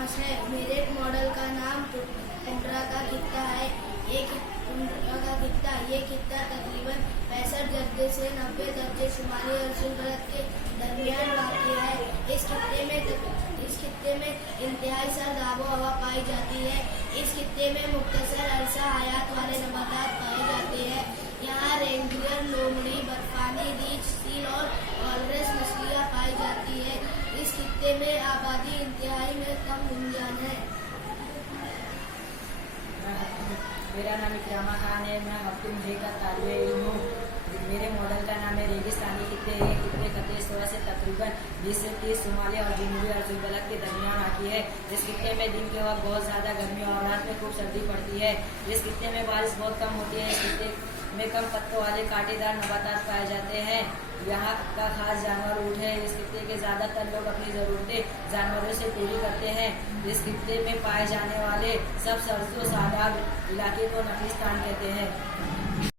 Famous है। मेरे model का नाम टुंड्रा का खित्ता है। ये खित्ता तकरीबन 65 दर्जे से 90 दर्जे शुमाली अर्जुन बलद के दरमियान वाक़ है। इस खित्ते में इंतहाई सर्द आबो हवा पाई जाती है। इस खित्ते में मुख्तसर अरसा हयात वाले नबातात पाए जाते हैं। यहाँ रेनडियर, लोमड़ी, बर्फानी रीछ, सील और वॉलरस मछलियाँ पाई जाती है। इस खित्ते में आबादी इंतहाई में कम गुंजान है। मेरा नाम इकरामा खान है। मैं हफ्ते का तालिबे इल्म हूँ। मेरे मॉडल का नाम है रेगिस्तानी खित्ते। ये खित्ते खत्े सोआ से तकरीबन 20 से 30 शुमाली और जनूबी अर्जुन बलद के दरमियान आती है। इस खित्ते में दिन के वक्त बहुत ज़्यादा गर्मी और रात में खूब सर्दी पड़ती है। इस खित्ते में बारिश बहुत कम होती है। इस खित्ते में कम पत्तों वाले कांटेदार नबातात पाए जाते हैं। यहाँ का खास जानवर ऊँट है। इस खित्ते के ज़्यादातर लोग अपनी ज़रूरतें जानवरों से पूरी करते हैं। इस खित्ते में पाए जाने वाले सब सरसों सादाब इलाके को नफीस्तान कहते हैं।